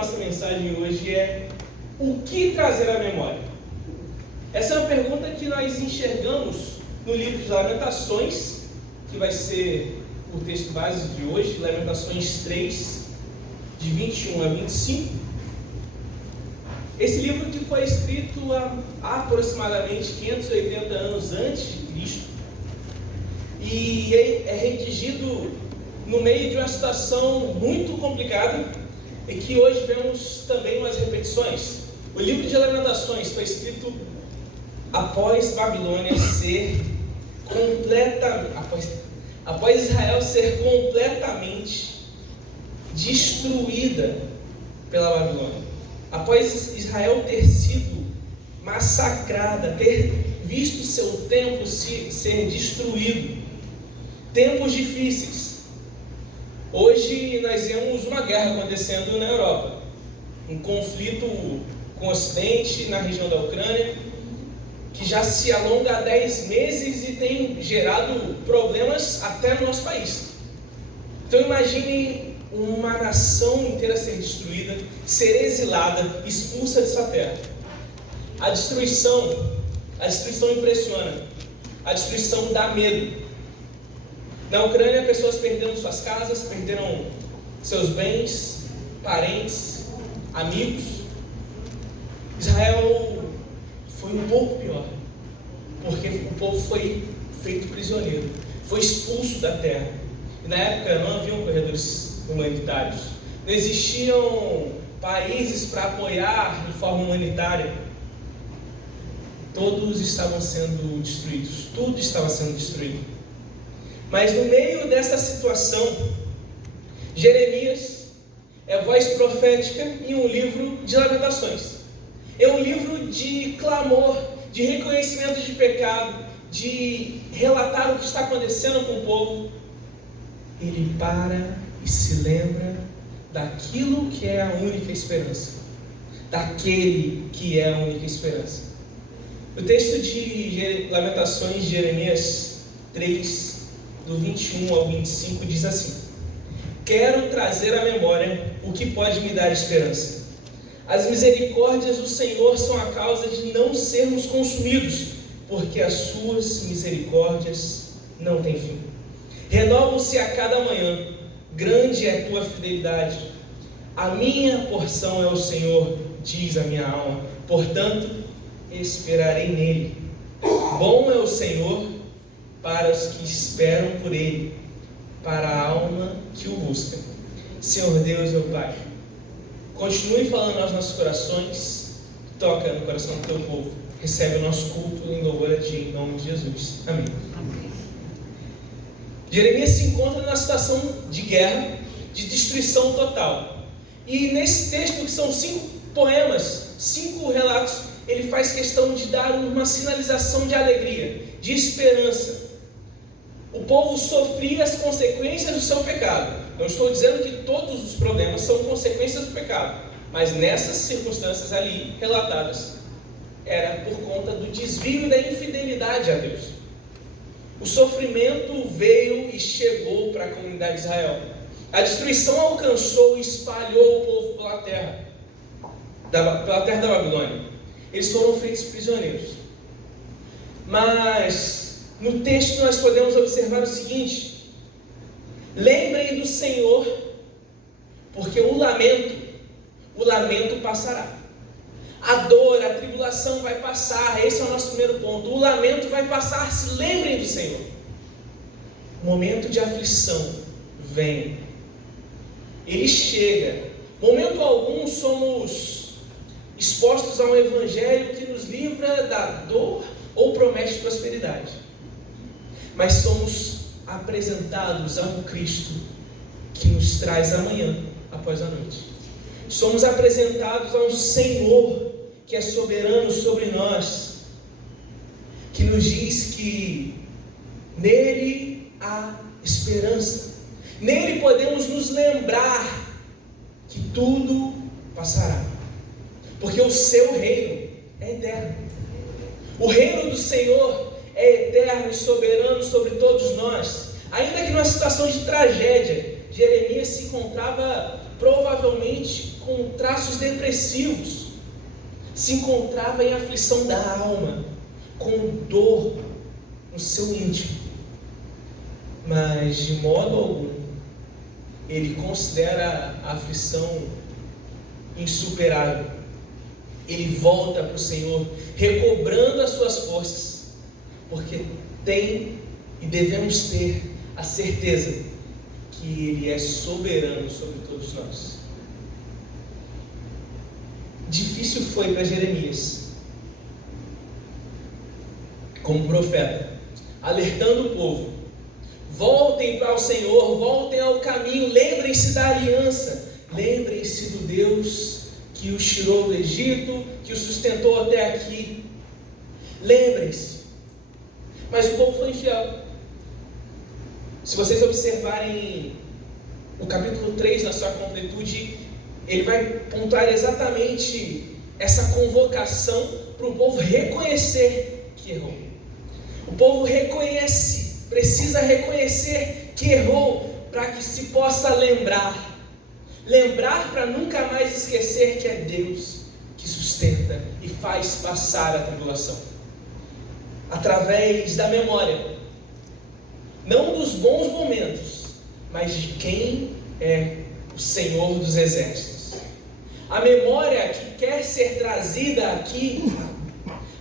nossa mensagem hoje é: o que trazer à memória? Essa é uma pergunta que nós enxergamos no livro de Lamentações, que vai ser o texto base de hoje, Lamentações 3, de 21 a 25. Esse livro que foi escrito há aproximadamente 580 anos antes de Cristo, e é redigido no meio de uma situação muito complicada, e que hoje vemos também umas repetições. O livro de Lamentações foi escrito após Babilônia ser após Israel ser completamente destruída pela Babilônia, após Israel ter sido massacrada, ter visto seu templo ser destruído. Tempos difíceis. Hoje nós vemos uma guerra acontecendo na Europa, um conflito com o Ocidente, na região da Ucrânia, que já se alonga há 10 meses e tem gerado problemas até no nosso país. Então imagine uma nação inteira ser destruída, ser exilada, expulsa de sua terra. A destruição impressiona, a destruição dá medo. Na Ucrânia, pessoas perderam suas casas, perderam seus bens, parentes, amigos. Israel foi um pouco pior, porque o povo foi feito prisioneiro, foi expulso da terra. E na época não haviam corredores humanitários, não existiam países para apoiar de forma humanitária. Todos estavam sendo destruídos, tudo estava sendo destruído. Mas no meio dessa situação, Jeremias é voz profética em um livro de lamentações. É um livro de clamor, de reconhecimento de pecado, de relatar o que está acontecendo com o povo. Ele para e se lembra daquilo que é a única esperança, daquele que é a única esperança. O texto de Lamentações de Jeremias 3, do 21 ao 25, diz assim: quero trazer à memória o que pode me dar esperança. As misericórdias do Senhor são a causa de não sermos consumidos, porque as suas misericórdias não têm fim. Renovam-se a cada manhã, grande é a tua fidelidade. A minha porção é o Senhor, diz a minha alma, portanto esperarei nele. Bom é o Senhor para os que esperam por Ele, para a alma que o busca. Senhor Deus, meu Pai, continue falando aos nossos corações, toca no coração do Teu povo, recebe o nosso culto em louvor a Ti, em nome de Jesus. Amém. Amém. Jeremias se encontra numa situação de guerra, de destruição total. E nesse texto, que são 5 poemas, 5 relatos, ele faz questão de dar uma sinalização de alegria, de esperança. O povo sofria as consequências do seu pecado. Não estou dizendo que todos os problemas são consequências do pecado, mas nessas circunstâncias ali relatadas, era por conta do desvio e da infidelidade a Deus. O sofrimento veio e chegou para a comunidade de Israel. A destruição alcançou e espalhou o povo pela terra da Babilônia. Eles foram feitos prisioneiros. Mas no texto nós podemos observar o seguinte: lembrem do Senhor, porque o lamento passará. A dor, a tribulação vai passar. Esse é o nosso primeiro ponto. O lamento vai passar, se lembrem do Senhor. O momento de aflição vem, ele chega. Momento algum somos expostos a um evangelho que nos livra da dor ou promete prosperidade, mas somos apresentados a um Cristo que nos traz amanhã após a noite. Somos apresentados a um Senhor que é soberano sobre nós, que nos diz que nele há esperança. Nele podemos nos lembrar que tudo passará, porque o seu reino é eterno. O reino do Senhor é eterno e soberano sobre todos nós. Ainda que numa situação de tragédia, Jeremias se encontrava provavelmente com traços depressivos, se encontrava em aflição da alma, com dor no seu íntimo. Mas de modo algum ele considera a aflição insuperável. Ele volta para o Senhor, recobrando as suas forças, porque tem e devemos ter a certeza que Ele é soberano sobre todos nós. Difícil foi para Jeremias, como profeta, alertando o povo: voltem para o Senhor, voltem ao caminho, lembrem-se da aliança, lembrem-se do Deus que os tirou do Egito, que os sustentou até aqui. Lembrem-se. Mas o povo foi infiel. Se vocês observarem o capítulo 3 na sua completude, ele vai pontuar exatamente essa convocação para o povo reconhecer que errou. O povo reconhece, precisa reconhecer que errou, para que se possa lembrar para nunca mais esquecer que é Deus que sustenta e faz passar a tribulação, através da memória, não dos bons momentos, mas de quem é o Senhor dos Exércitos. A memória que quer ser trazida aqui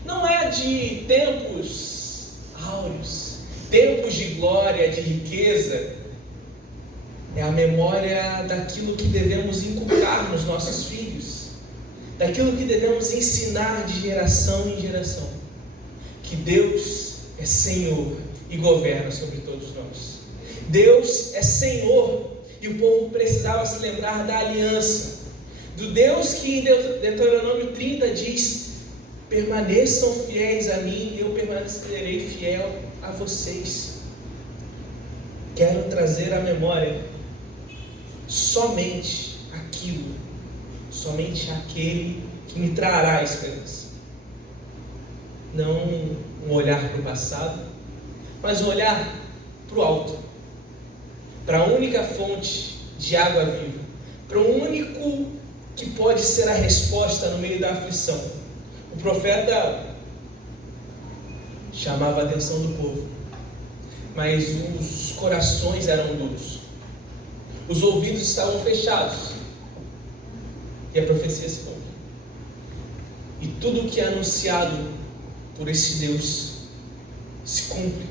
não é de tempos áureos, tempos de glória, de riqueza. É a memória daquilo que devemos inculcar nos nossos filhos, daquilo que devemos ensinar de geração em geração, que Deus é Senhor e governa sobre todos nós. Deus é Senhor, e o povo precisava se lembrar da aliança, do Deus que em Deuteronômio 30 diz: permaneçam fiéis a mim e eu permanecerei fiel a vocês. Quero trazer à memória somente aquilo, somente aquele que me trará esperança. Não um olhar para o passado, mas um olhar para o alto, para a única fonte de água viva, para o único que pode ser a resposta no meio da aflição. O profeta chamava a atenção do povo, mas os corações eram duros. Os ouvidos estavam fechados. E a profecia se cumpre. E tudo o que é anunciado por esse Deus se cumpre.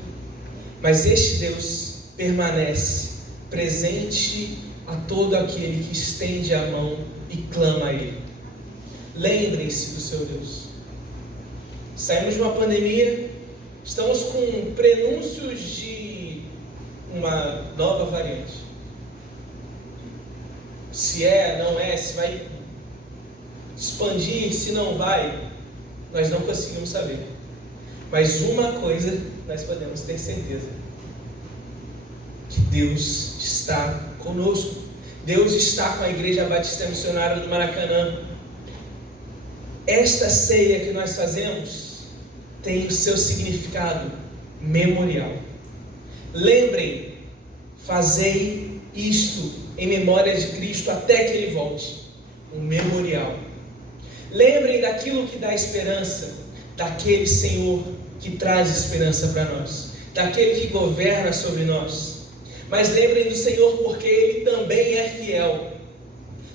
Mas este Deus permanece presente a todo aquele que estende a mão e clama a Ele. Lembrem-se do seu Deus. Saímos de uma pandemia, estamos com prenúncios de uma nova variante. Se é, não é, se vai expandir, se não vai, nós não conseguimos saber. Mas uma coisa nós podemos ter certeza: que Deus está conosco. Deus está com a Igreja Batista Missionária do Maracanã. Esta ceia que nós fazemos tem o seu significado memorial. Lembrem, fazei isto em memória de Cristo até que Ele volte. Um memorial. Lembrem daquilo que dá esperança, daquele Senhor que traz esperança para nós, daquele que governa sobre nós. Mas lembrem do Senhor porque Ele também é fiel.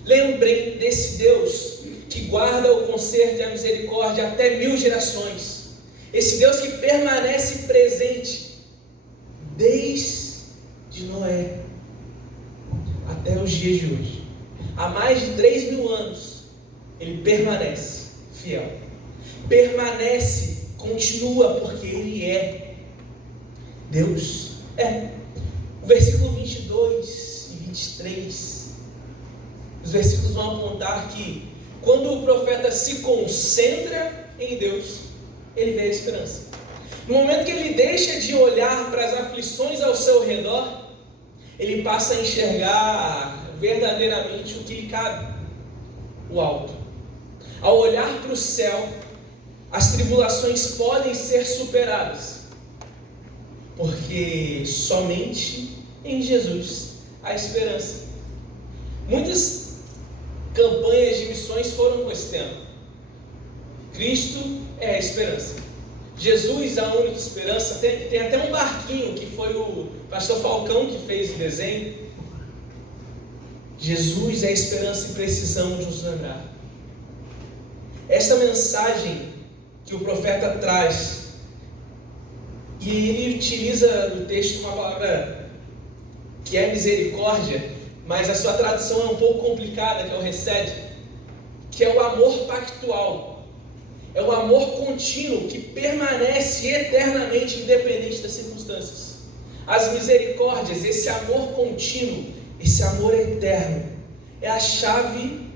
Lembrem desse Deus que guarda o conserto e a misericórdia até 1000 gerações. Esse Deus que permanece presente desde Noé até os dias de hoje. Há mais de 3000 anos, Ele permanece fiel. Permanece, continua, porque Ele é Deus. O versículo 22 e 23, os versículos vão apontar que quando o profeta se concentra em Deus, ele vê a esperança. No momento que ele deixa de olhar para as aflições ao seu redor, ele passa a enxergar verdadeiramente o que lhe cabe, o alto. Ao olhar para o céu, as tribulações podem ser superadas, porque somente em Jesus há esperança. Muitas campanhas de missões foram com esse tema. Cristo é a esperança. Jesus, a única esperança. Tem até um barquinho que foi o pastor Falcão que fez o desenho. Jesus é a esperança e precisamos nos lembrar. Essa mensagem que o profeta traz, e ele utiliza no texto uma palavra que é misericórdia, mas a sua tradução é um pouco complicada, que é o hesed, que é o amor pactual. É o amor contínuo que permanece eternamente independente das circunstâncias. As misericórdias, esse amor contínuo, esse amor eterno, é a chave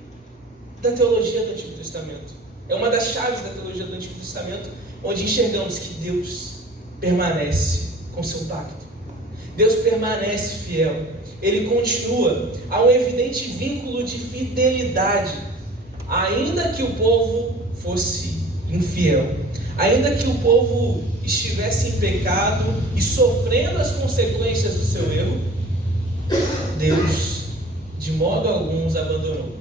da teologia do Antigo Testamento. É uma das chaves da teologia do Antigo Testamento, onde enxergamos que Deus permanece com seu pacto. Deus permanece fiel. Ele continua. Há um evidente vínculo de fidelidade, ainda que o povo fosse infiel, ainda que o povo estivesse em pecado e sofrendo as consequências do seu erro, Deus de modo algum os abandonou.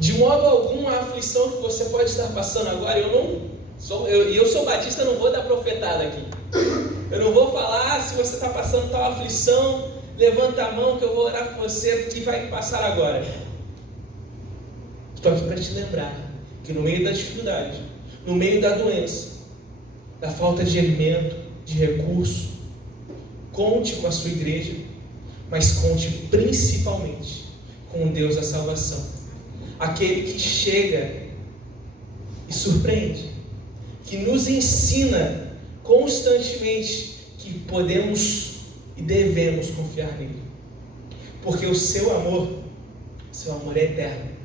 De modo algum a aflição que você pode estar passando agora, eu sou batista, não vou dar profetada aqui. Eu não vou falar, se você está passando tal aflição, levanta a mão que eu vou orar por você, que vai passar agora. Estou aqui para te lembrar que no meio da dificuldade, no meio da doença, da falta de alimento, de recurso, conte com a sua igreja, mas conte principalmente com o Deus da salvação, aquele que chega e surpreende, que nos ensina constantemente que podemos e devemos confiar nele, porque o seu amor é eterno.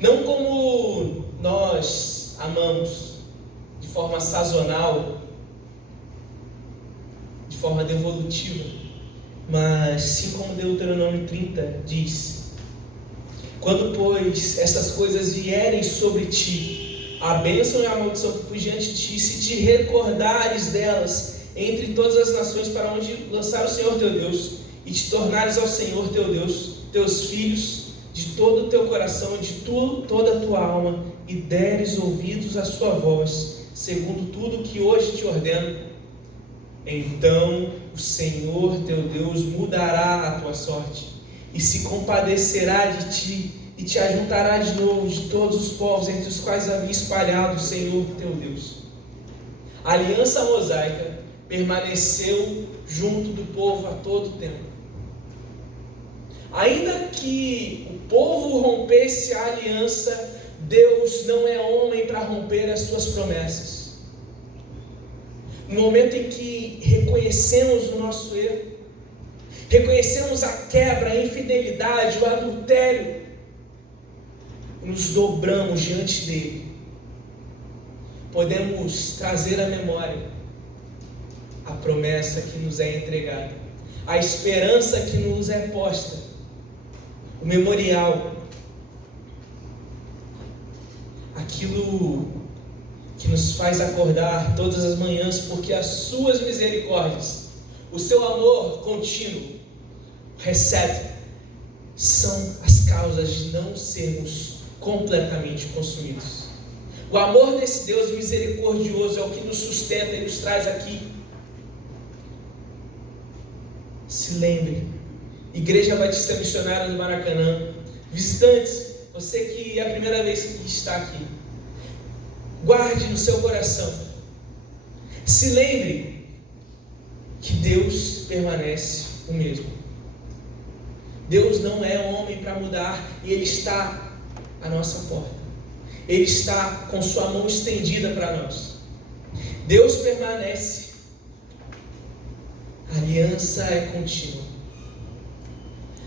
Não como nós amamos de forma sazonal, de forma devolutiva, mas sim como Deuteronômio 30 diz: quando, pois, essas coisas vierem sobre ti, a bênção e a maldição que pus diante de ti, se te recordares delas entre todas as nações para onde lançar o Senhor teu Deus, e te tornares ao Senhor teu Deus, teus filhos, de todo o teu coração e de toda a tua alma, e deres ouvidos à sua voz, segundo tudo que hoje te ordeno, então o Senhor teu Deus mudará a tua sorte, e se compadecerá de ti, e te ajuntará de novo de todos os povos entre os quais havia espalhado o Senhor teu Deus. A aliança mosaica permaneceu junto do povo a todo tempo. Ainda que o povo rompesse a aliança, Deus não é homem para romper as suas promessas. No momento em que reconhecemos o nosso erro, reconhecemos a quebra, a infidelidade, o adultério, nos dobramos diante dele, podemos trazer à memória a promessa que nos é entregada, a esperança que nos é posta, o memorial, aquilo que nos faz acordar todas as manhãs, porque as suas misericórdias, o seu amor contínuo, recebe, são as causas de não sermos completamente consumidos. O amor desse Deus misericordioso é o que nos sustenta e nos traz aqui. Se lembre, Igreja Batista Missionária do Maracanã, visitantes, você que é a primeira vez que está aqui, guarde no seu coração, se lembre que Deus permanece o mesmo. Deus não é homem para mudar, e Ele está à nossa porta. Ele está com sua mão estendida para nós. Deus permanece. A aliança é contínua.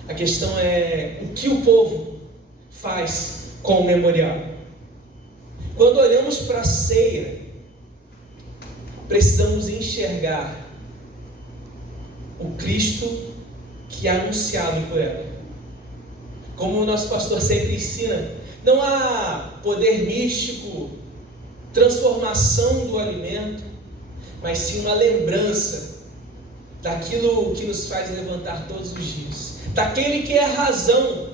A questão é o que o povo faz com o memorial. Quando olhamos para a ceia, precisamos enxergar o Cristo que é anunciado por ela. Como o nosso pastor sempre ensina, não há poder místico, transformação do alimento, mas sim uma lembrança daquilo que nos faz levantar todos os dias, daquele que é a razão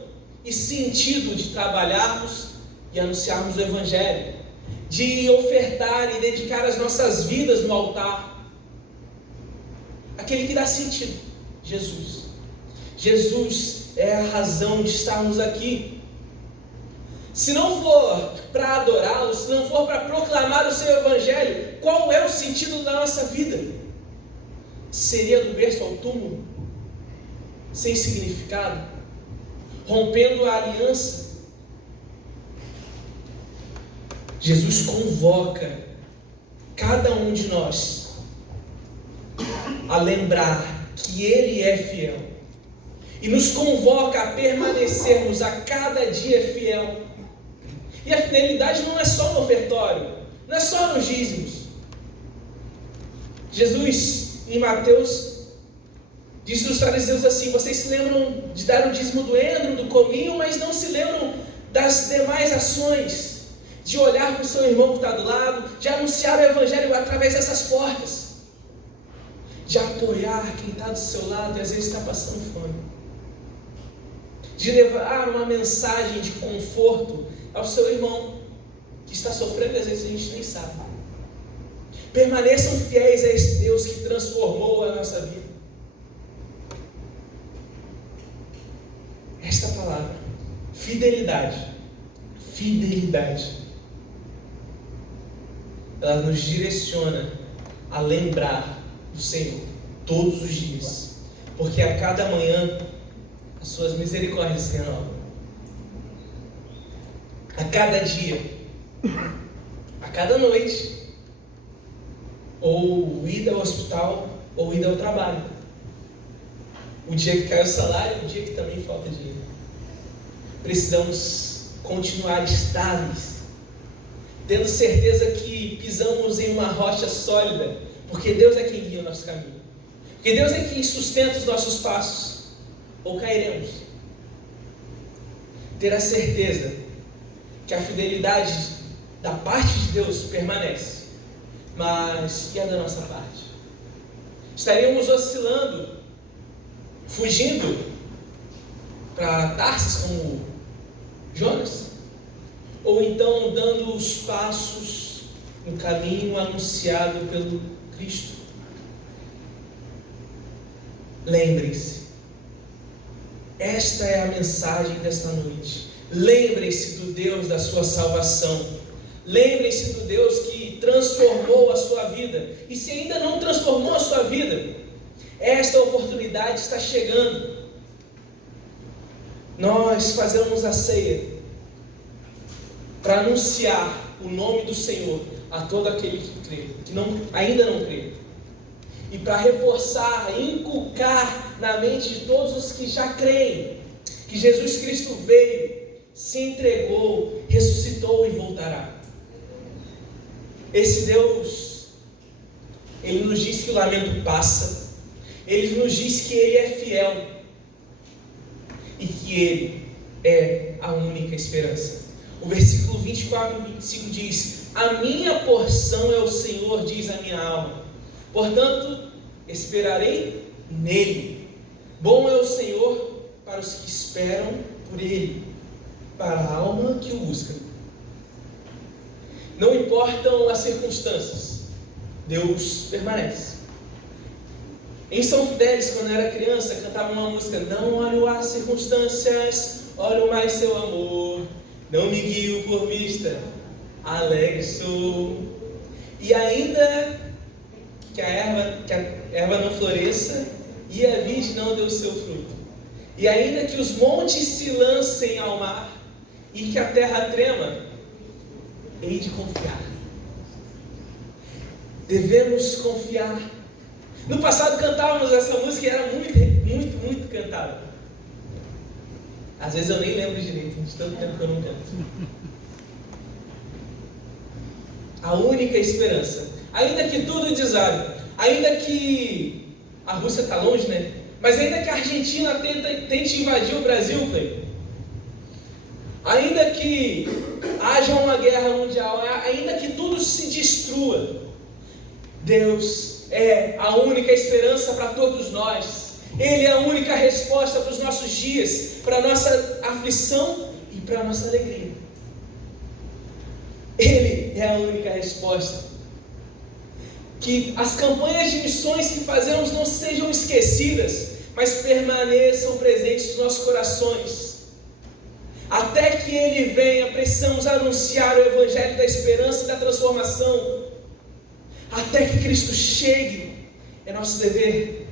e sentido de trabalharmos e anunciarmos o Evangelho, de ofertar e dedicar as nossas vidas no altar. Aquele que dá sentido, Jesus. Jesus é a razão de estarmos aqui. Se não for para adorá-lo, se não for para proclamar o seu Evangelho, qual é o sentido da nossa vida? Seria do berço ao túmulo? Sem significado? Rompendo a aliança? Jesus convoca cada um de nós a lembrar que Ele é fiel. E nos convoca a permanecermos a cada dia fiel. E a fidelidade não é só no ofertório, não é só nos dízimos. Jesus, em Mateus, disse aos fariseus assim: vocês se lembram de dar o dízimo do endro, do cominho, mas não se lembram das demais ações, de olhar para o seu irmão que está do lado, de anunciar o Evangelho através dessas portas, de apoiar quem está do seu lado e às vezes está passando fome, de levar uma mensagem de conforto ao seu irmão que está sofrendo e às vezes a gente nem sabe. Permaneçam fiéis a esse Deus que transformou a nossa vida. Esta palavra, fidelidade, ela nos direciona a lembrar do Senhor todos os dias, porque a cada manhã as suas misericórdias se renovam. A cada dia, a cada noite, ou ida ao hospital, ou ida ao trabalho. O dia que cai o salário, o dia que também falta dinheiro. Precisamos continuar estáveis, tendo certeza que pisamos em uma rocha sólida, porque Deus é quem guia o nosso caminho, porque Deus é quem sustenta os nossos passos, ou cairemos. Ter a certeza que a fidelidade da parte de Deus permanece, mas e a da nossa parte? Estaríamos oscilando, fugindo para Tarsis como Jonas? Ou então dando os passos no caminho anunciado pelo Cristo? Lembrem-se, esta é a mensagem desta noite. Lembrem-se do Deus da sua salvação. Lembrem-se do Deus que transformou a sua vida. E se ainda não transformou a sua vida, esta oportunidade está chegando. Nós fazemos a ceia para anunciar o nome do Senhor a todo aquele que crê, que ainda não crê. E para reforçar, inculcar na mente de todos os que já creem que Jesus Cristo veio, se entregou, ressuscitou e voltará. Esse Deus, Ele nos diz que o lamento passa, Ele nos diz que Ele é fiel e que Ele é a única esperança. O versículo 24 e 25 diz: a minha porção é o Senhor, diz a minha alma, portanto esperarei nele. Bom é o Senhor para os que esperam por Ele, para a alma que o busca. Não importam as circunstâncias, Deus permanece. Em São Fidélis, quando eu era criança, cantava uma música: não olho as circunstâncias, olho mais seu amor, não me guio por vista, alegre sou. E ainda que a erva não floresça e a vide não dê o seu fruto, e ainda que os montes se lancem ao mar e que a terra trema, hei de confiar. Devemos confiar. No passado cantávamos essa música e era muito cantada. Às vezes eu nem lembro direito, de tanto tempo que eu não canto. A única esperança, ainda que tudo desabe, ainda que a Rússia está longe, né? Mas ainda que a Argentina tente invadir o Brasil, ainda que haja uma guerra mundial, ainda que tudo se destrua, Deus é a única esperança para todos nós. Ele é a única resposta para os nossos dias, para a nossa aflição e para a nossa alegria. Ele é a única resposta. Que as campanhas de missões que fazemos não sejam esquecidas, mas permaneçam presentes nos nossos corações. Até que Ele venha, precisamos anunciar o Evangelho da esperança e da transformação. Até que Cristo chegue, é nosso dever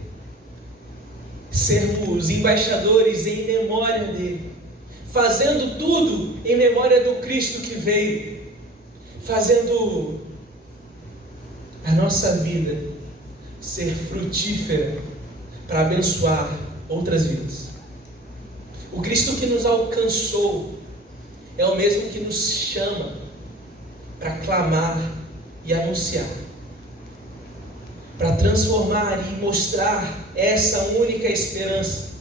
sermos embaixadores em memória dEle, fazendo tudo em memória do Cristo que veio, fazendo a nossa vida ser frutífera para abençoar outras vidas. O Cristo que nos alcançou é o mesmo que nos chama para clamar e anunciar, para transformar e mostrar essa única esperança.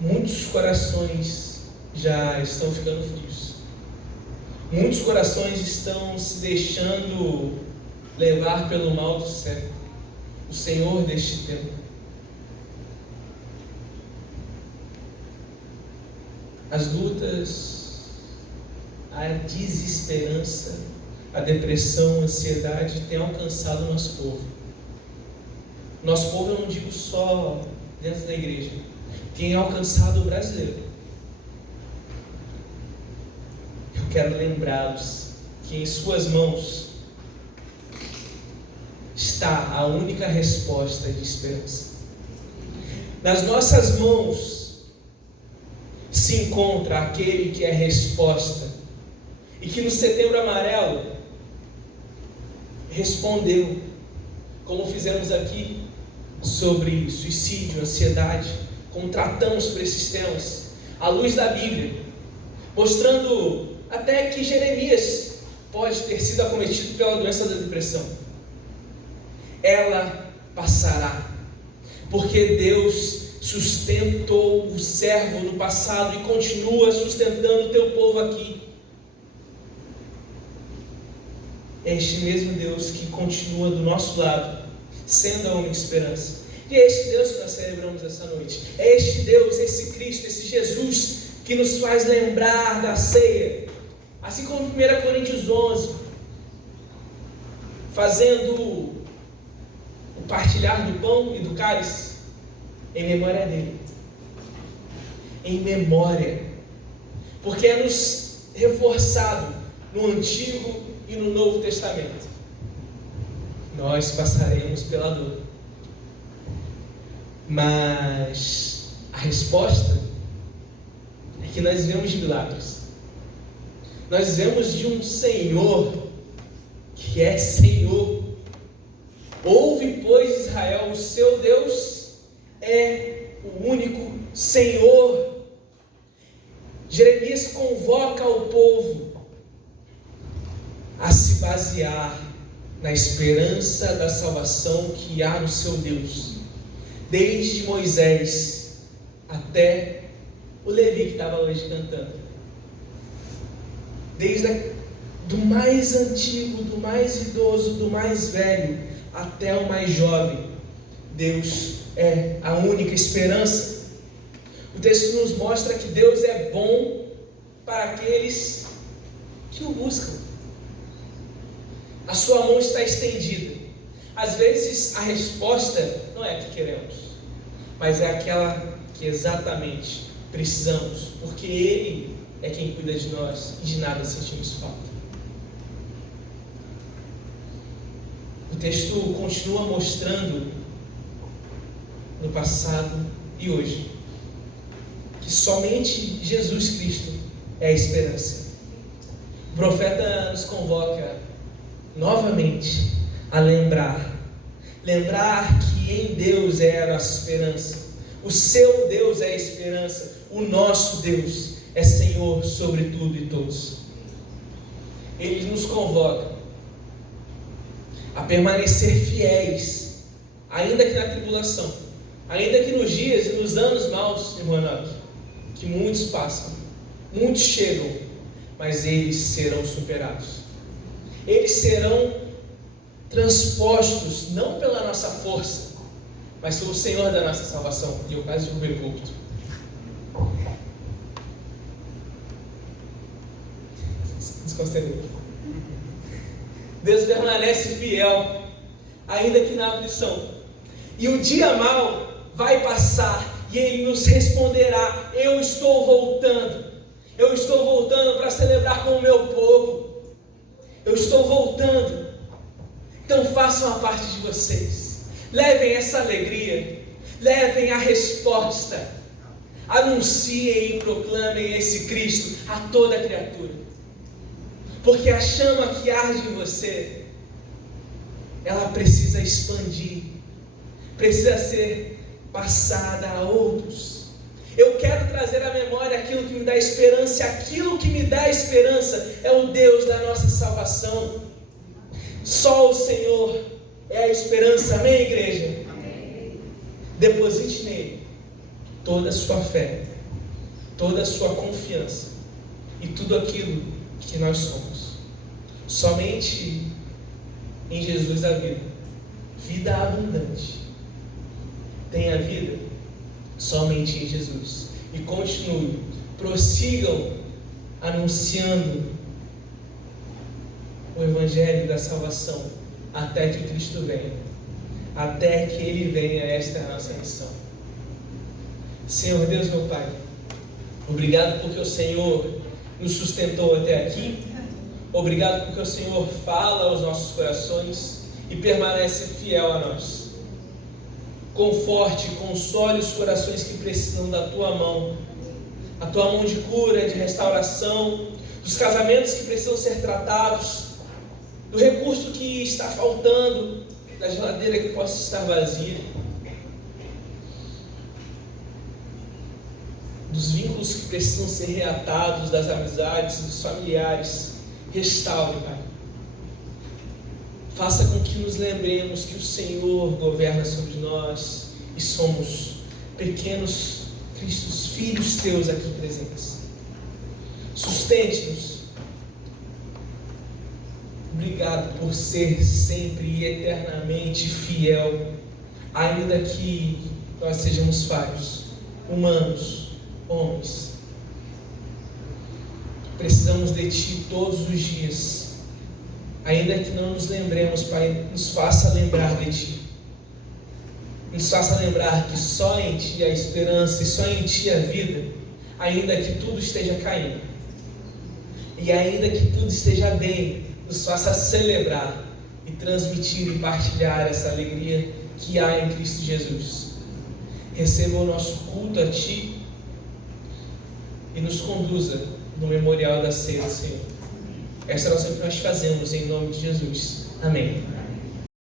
Muitos corações já estão ficando frios. Muitos corações estão se deixando levar pelo mal do século, o Senhor deste tempo. As lutas, a desesperança, a depressão, a ansiedade têm alcançado o nosso povo. Nosso povo, eu não digo só dentro da igreja, tem alcançado o brasileiro. Eu quero lembrá-los que em suas mãos está a única resposta de esperança. Nas nossas mãos se encontra aquele que é resposta, e que no Setembro Amarelo respondeu, como fizemos aqui, sobre suicídio, ansiedade, como tratamos por esses temas, à luz da Bíblia, mostrando até que Jeremias pode ter sido acometido pela doença da depressão. Ela passará, porque Deus sustentou o servo no passado e continua sustentando o teu povo aqui. É este mesmo Deus que continua do nosso lado, sendo a única esperança. E é este Deus que nós celebramos essa noite. É este Deus, esse Cristo, esse Jesus que nos faz lembrar da ceia. Assim como 1 Coríntios 11, fazendo o partilhar do pão e do cálice em memória dele. Em memória. Porque é nos reforçado no Antigo e no Novo Testamento. Nós passaremos pela dor. Mas a resposta é que nós vivemos de milagres. Nós vivemos de um Senhor que é Senhor. Ouve, pois, Israel, o seu Deus é o único Senhor. Jeremias convoca o povo a se basear na esperança da salvação que há no seu Deus, desde Moisés até o Levi que estava hoje cantando, do mais antigo, do mais idoso, do mais velho até o mais jovem. Deus é a única esperança. O texto nos mostra que Deus é bom para aqueles que o buscam. A sua mão está estendida. Às vezes a resposta não é a que queremos, mas é aquela que exatamente precisamos, porque Ele é quem cuida de nós e de nada sentimos falta. O texto continua mostrando no passado e hoje que somente Jesus Cristo é a esperança. O profeta nos convoca novamente a lembrar que em Deus é a nossa esperança. O seu Deus é a esperança. O nosso Deus é Senhor sobre tudo e todos. Ele nos convoca a permanecer fiéis, ainda que na tribulação, ainda que nos dias e nos anos maus, irmão Enoque, que muitos passam, muitos chegam, mas eles serão superados. Eles serão transpostos não pela nossa força, mas pelo Senhor da nossa salvação. E eu quase derrubei o púlpito. Desconsiderei. Deus permanece fiel, ainda que na aflição. E o dia mau vai passar e Ele nos responderá: eu estou voltando. Eu estou voltando para celebrar com o meu povo. Eu estou voltando. Então façam a parte de vocês. Levem essa alegria. Levem a resposta. Anunciem e proclamem esse Cristo a toda criatura. Porque a chama que arde em você, ela precisa expandir. Precisa ser passada a outros. Eu quero trazer à memória aquilo que me dá esperança. Aquilo que me dá esperança é o Deus da nossa salvação. Só o Senhor é a esperança. Amém, igreja? Amém. Deposite nele toda a sua fé, toda a sua confiança e tudo aquilo que nós somos. Somente em Jesus a vida abundante. Tenha vida somente em Jesus. E continue, prossigam anunciando o Evangelho da salvação até que Cristo venha. Até que Ele venha, esta é a nossa missão. Senhor Deus, meu Pai, obrigado porque o Senhor nos sustentou até aqui. Obrigado porque o Senhor fala aos nossos corações e permanece fiel a nós. Conforte, console os corações que precisam da Tua mão. A Tua mão de cura, de restauração, dos casamentos que precisam ser tratados, do recurso que está faltando, da geladeira que possa estar vazia, dos vínculos que precisam ser reatados, das amizades, dos familiares. Restaure, Pai. Faça com que nos lembremos que o Senhor governa sobre nós e somos pequenos Cristos, filhos Teus aqui presentes. Sustente-nos. Obrigado por ser sempre e eternamente fiel, ainda que nós sejamos falhos, humanos, homens. Precisamos de Ti todos os dias. Ainda que não nos lembremos, Pai, nos faça lembrar de Ti. Nos faça lembrar que só em Ti há esperança e só em Ti há vida, ainda que tudo esteja caindo. E ainda que tudo esteja bem, nos faça celebrar e transmitir e partilhar essa alegria que há em Cristo Jesus. Receba o nosso culto a Ti e nos conduza no memorial da ceia do Senhor. Esta é a oração que nós fazemos em nome de Jesus. Amém.